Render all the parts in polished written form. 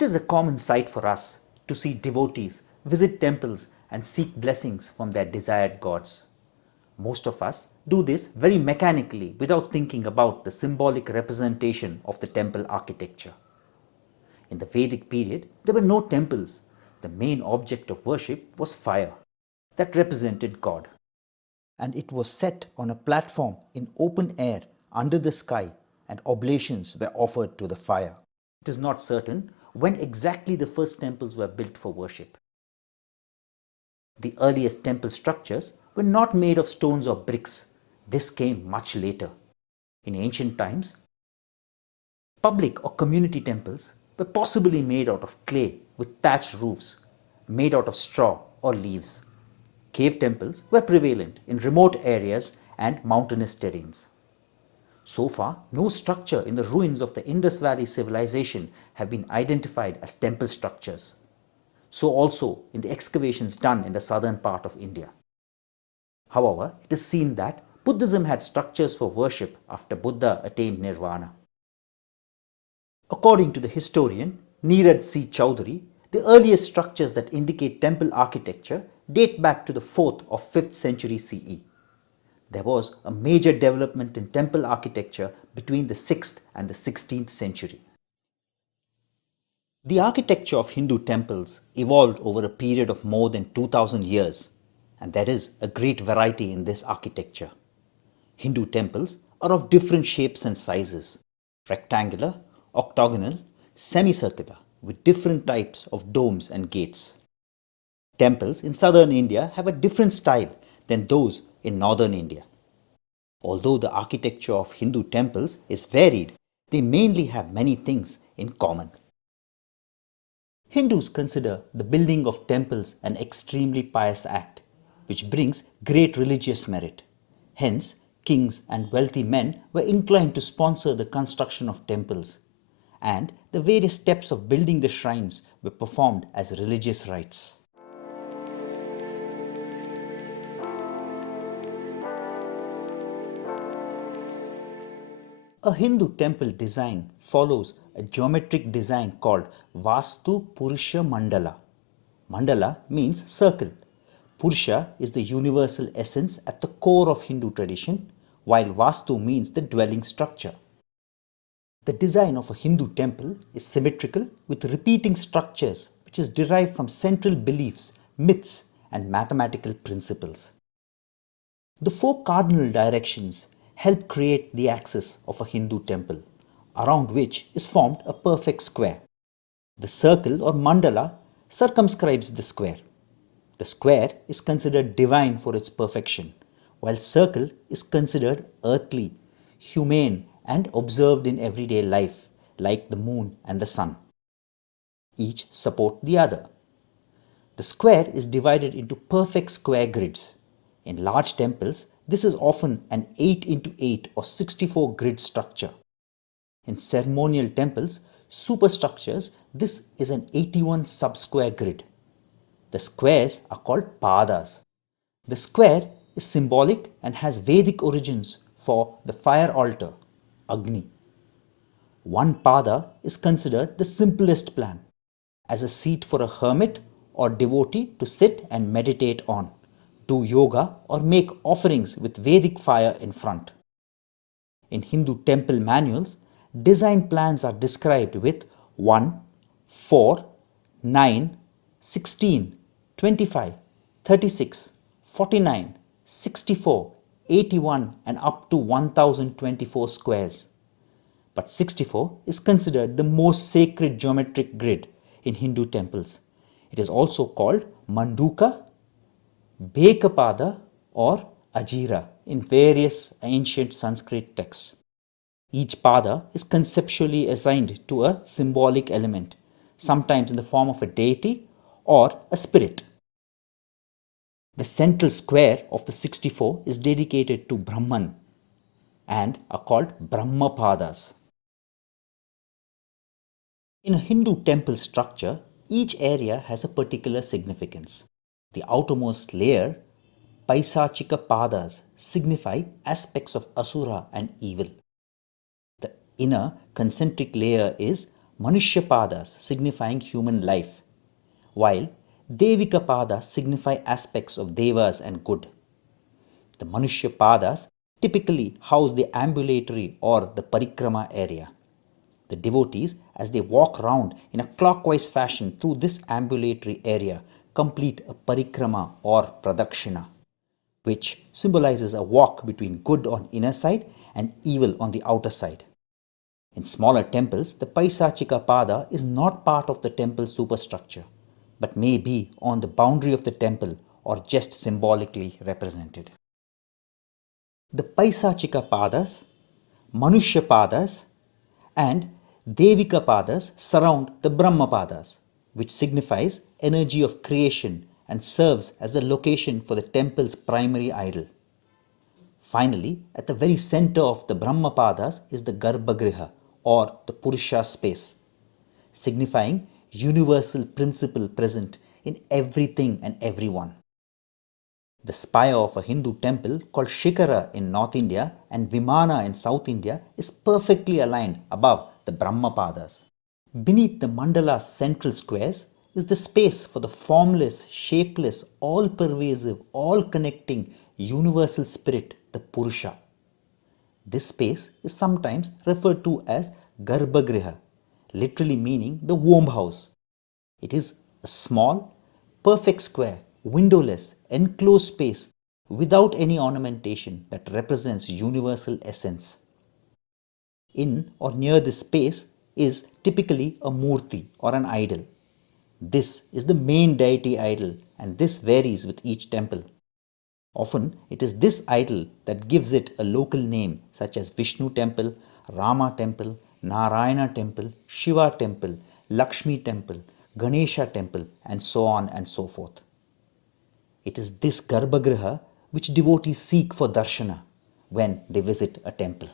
It is a common sight for us to see devotees visit temples and seek blessings from their desired gods. Most of us do this very mechanically without thinking about the symbolic representation of the temple architecture. In the Vedic period, there were no temples. The main object of worship was fire that represented God. And it was set on a platform in open air under the sky, and oblations were offered to the fire. It is not certain when exactly the first temples were built for worship. The earliest temple structures were not made of stones or bricks. This came much later. In ancient times, public or community temples were possibly made out of clay with thatched roofs, made out of straw or leaves. Cave temples were prevalent in remote areas and mountainous terrains. So far, no structure in the ruins of the Indus Valley civilization have been identified as temple structures. So also in the excavations done in the southern part of India. However, it is seen that Buddhism had structures for worship after Buddha attained nirvana. According to the historian Neeraj C. Chowdhury, the earliest structures that indicate temple architecture date back to the 4th or 5th century CE. There was a major development in temple architecture between the 6th and the 16th century. The architecture of Hindu temples evolved over a period of more than 2000 years, and there is a great variety in this architecture. Hindu temples are of different shapes and sizes: rectangular, octagonal, semicircular, with different types of domes and gates. Temples in southern India have a different style than those in northern India. Although the architecture of Hindu temples is varied, they mainly have many things in common. Hindus consider the building of temples an extremely pious act, which brings great religious merit. Hence, kings and wealthy men were inclined to sponsor the construction of temples, and the various steps of building the shrines were performed as religious rites. A Hindu temple design follows a geometric design called Vastu Purusha Mandala. Mandala means circle. Purusha is the universal essence at the core of Hindu tradition, while Vastu means the dwelling structure. The design of a Hindu temple is symmetrical with repeating structures, which is derived from central beliefs, myths, and mathematical principles. The 4 cardinal directions help create the axis of a Hindu temple, around which is formed a perfect square. The circle or mandala circumscribes the square. The square is considered divine for its perfection, while circle is considered earthly, humane, and observed in everyday life, like the moon and the sun. Each support the other. The square is divided into perfect square grids. In large temples, this is often an 8 into 8 or 64 grid structure. In ceremonial temples, superstructures, this is an 81 sub-square grid. The squares are called padas. The square is symbolic and has Vedic origins for the fire altar, Agni. One pada is considered the simplest plan, as a seat for a hermit or devotee to sit and meditate on, do yoga, or make offerings with Vedic fire in front. In Hindu temple manuals, design plans are described with 1, 4, 9, 16, 25, 36, 49, 64, 81 and up to 1024 squares. But 64 is considered the most sacred geometric grid in Hindu temples. It is also called Manduka, Bekapada or Ajira in various ancient Sanskrit texts. Each pada is conceptually assigned to a symbolic element, sometimes in the form of a deity or a spirit. The central square of the 64 is dedicated to Brahman and are called Brahmapadas. In a Hindu temple structure, each area has a particular significance. The outermost layer, Paisachika Padas, signify aspects of Asura and evil. The inner concentric layer is Manushya Padas signifying human life, while Devika Padas signify aspects of devas and good. The Manushya Padas typically house the ambulatory or the parikrama area. The devotees, as they walk round in a clockwise fashion through this ambulatory area, complete a parikrama or pradakshina, which symbolizes a walk between good on inner side and evil on the outer side. In smaller temples, the Paisachika Pada is not part of the temple superstructure, but may be on the boundary of the temple or just symbolically represented. The Paisachika Padas, Manushya Padas, and Devika Padas surround the Brahma Padas, which signifies energy of creation and serves as the location for the temple's primary idol. Finally, at the very center of the Brahma Padas is the Garbagriha or the Purusha space, signifying universal principle present in everything and everyone. The spire of a Hindu temple called Shikara in North India and Vimana in South India is perfectly aligned above the Brahma Padas. Beneath the mandala's central squares is the space for the formless, shapeless, all-pervasive, all-connecting, universal spirit, the Purusha. This space is sometimes referred to as Garbagriha, literally meaning the womb house. It is a small, perfect square, windowless, enclosed space without any ornamentation that represents universal essence. In or near this space is typically a murti or an idol. This is the main deity idol, and this varies with each temple. Often it is this idol that gives it a local name such as Vishnu temple, Rama temple, Narayana temple, Shiva temple, Lakshmi temple, Ganesha temple, and so on and so forth. It is this Garbagriha which devotees seek for darshana when they visit a temple.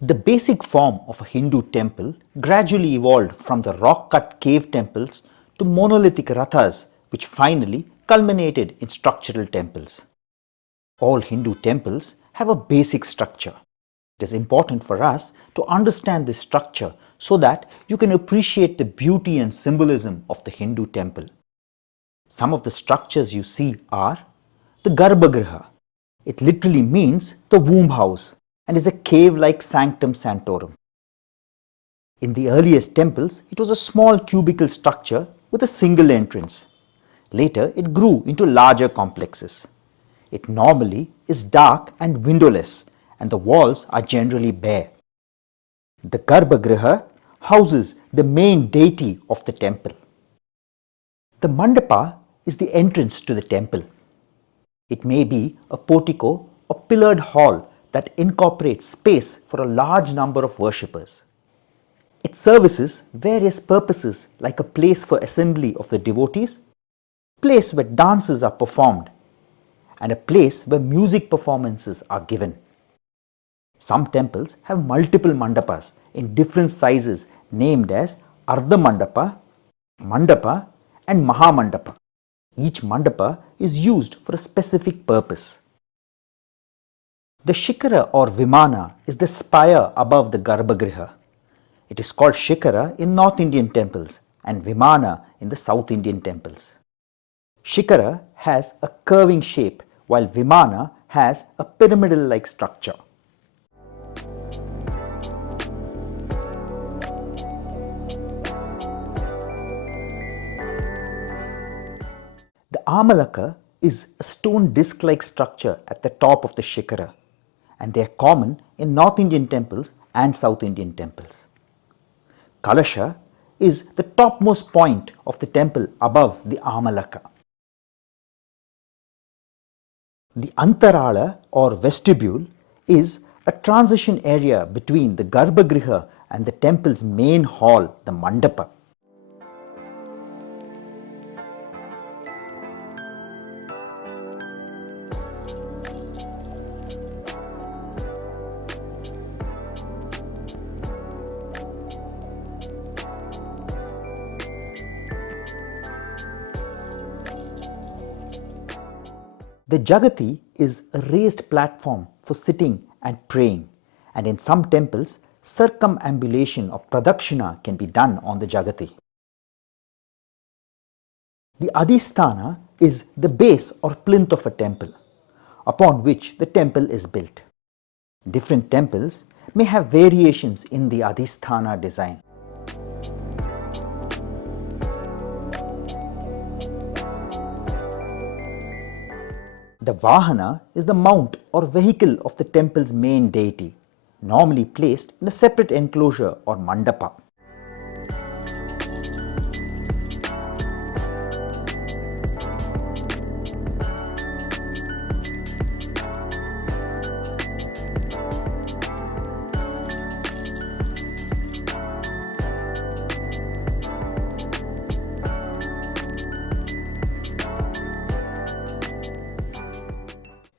The basic form of a Hindu temple gradually evolved from the rock-cut cave temples to monolithic rathas, which finally culminated in structural temples. All Hindu temples have a basic structure. It is important for us to understand this structure so that you can appreciate the beauty and symbolism of the Hindu temple. Some of the structures you see are the Garbagriha. It literally means the womb house and is a cave-like sanctum sanctorum. In the earliest temples, it was a small cubical structure with a single entrance. Later, it grew into larger complexes. It normally is dark and windowless, and the walls are generally bare. The Garbagriha houses the main deity of the temple. The mandapa is the entrance to the temple. It may be a portico or pillared hall that incorporates space for a large number of worshippers. It services various purposes like a place for assembly of the devotees, place where dances are performed, and a place where music performances are given. Some temples have multiple mandapas in different sizes named as Ardha Mandapa, Mandapa, and Mahamandapa. Each mandapa is used for a specific purpose. The Shikara or Vimana is the spire above the Garbagriha. It is called Shikara in North Indian temples and Vimana in the South Indian temples. Shikara has a curving shape while Vimana has a pyramidal-like structure. The Amalaka is a stone disc-like structure at the top of the Shikara, and they are common in North Indian temples and South Indian temples. Kalasha is the topmost point of the temple above the Amalaka. The Antarala or vestibule is a transition area between the Garbagriha and the temple's main hall, the Mandapa. The Jagati is a raised platform for sitting and praying, and in some temples, circumambulation or pradakshina can be done on the Jagati. The Adhisthana is the base or plinth of a temple, upon which the temple is built. Different temples may have variations in the Adhisthana design. The Vahana is the mount or vehicle of the temple's main deity, normally placed in a separate enclosure or mandapa.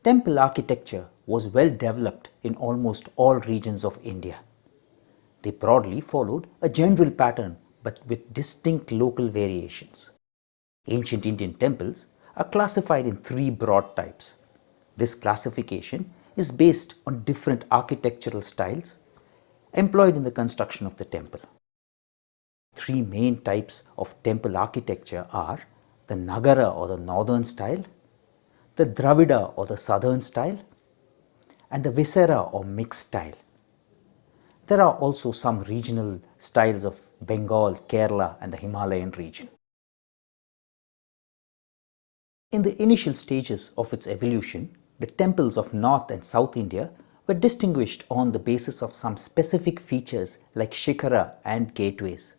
Temple architecture was well developed in almost all regions of India. They broadly followed a general pattern but with distinct local variations. Ancient Indian temples are classified in three broad types. This classification is based on different architectural styles employed in the construction of the temple. Three main types of temple architecture are the Nagara or the northern style, the Dravida or the southern style, and the Vesara or mixed style. There are also some regional styles of Bengal, Kerala, and the Himalayan region. In the initial stages of its evolution, the temples of North and South India were distinguished on the basis of some specific features like shikara and gateways.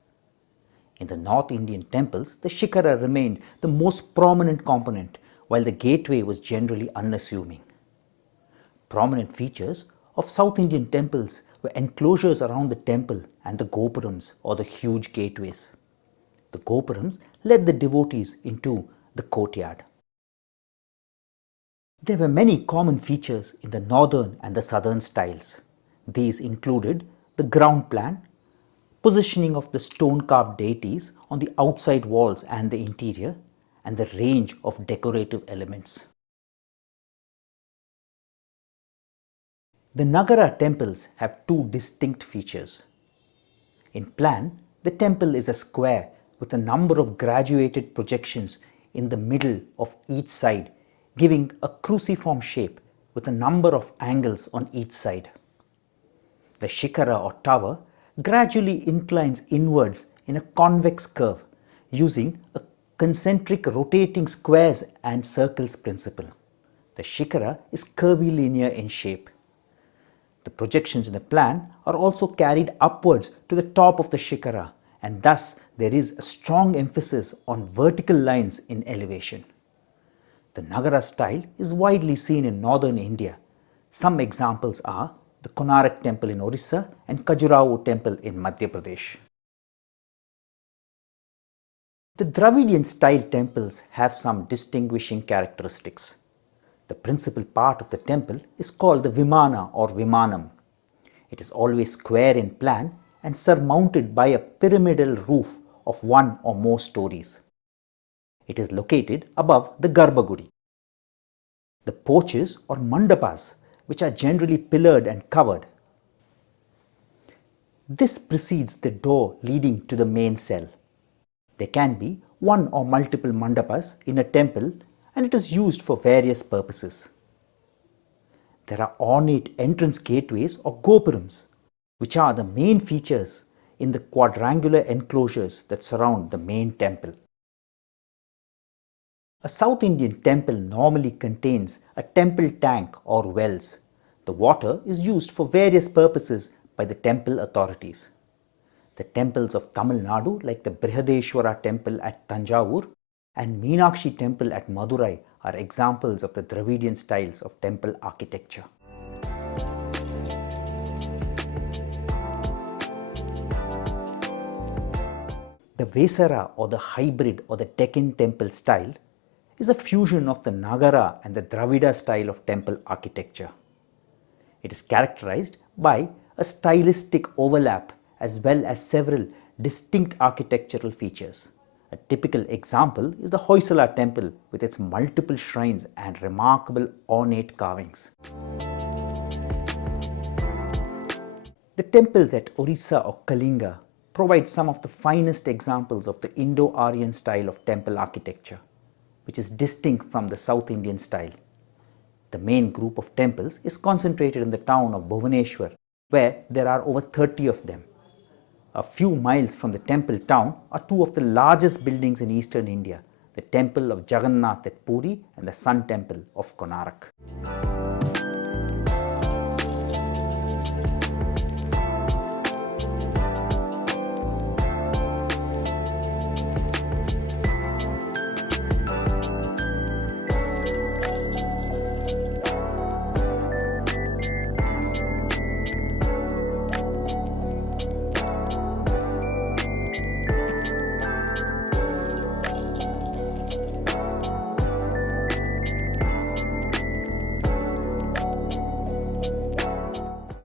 In the North Indian temples, the shikara remained the most prominent component, while the gateway was generally unassuming. Prominent features of South Indian temples were enclosures around the temple and the gopurams or the huge gateways. The gopurams led the devotees into the courtyard. There were many common features in the northern and the southern styles. These included the ground plan, positioning of the stone-carved deities on the outside walls and the interior, and the range of decorative elements. The Nagara temples have two distinct features. In plan, the temple is a square with a number of graduated projections in the middle of each side, giving a cruciform shape with a number of angles on each side. The shikara or tower gradually inclines inwards in a convex curve using a concentric rotating squares and circles principle. The shikara is curvilinear in shape. The projections in the plan are also carried upwards to the top of the shikara, and thus there is a strong emphasis on vertical lines in elevation. The Nagara style is widely seen in northern India. Some examples are the Konarak temple in Orissa and Khajuraho temple in Madhya Pradesh. The Dravidian style temples have some distinguishing characteristics. The principal part of the temple is called the Vimana or Vimanam. It is always square in plan and surmounted by a pyramidal roof of one or more stories. It is located above the Garbhagudi. The porches or mandapas, which are generally pillared and covered. This precedes the door leading to the main cell. There can be one or multiple mandapas in a temple, and it is used for various purposes. There are ornate entrance gateways or gopurams, which are the main features in the quadrangular enclosures that surround the main temple. A South Indian temple normally contains a temple tank or wells. The water is used for various purposes by the temple authorities. The temples of Tamil Nadu, like the Brihadeshwara temple at Tanjavur and Meenakshi temple at Madurai, are examples of the Dravidian styles of temple architecture. The Vesara or the hybrid or the Deccan temple style is a fusion of the Nagara and the Dravida style of temple architecture. It is characterized by a stylistic overlap as well as several distinct architectural features. A A typical example is the Hoysala temple with its multiple shrines and remarkable ornate carvings. The temples at Orissa or Kalinga provide some of the finest examples of the Indo-Aryan style of temple architecture, which is distinct from the South Indian style. The main group of temples is concentrated in the town of Bhubaneswar, where there are over 30 of them. A few miles from the temple town are two of the largest buildings in eastern India, the temple of Jagannath at Puri and the Sun temple of Konark.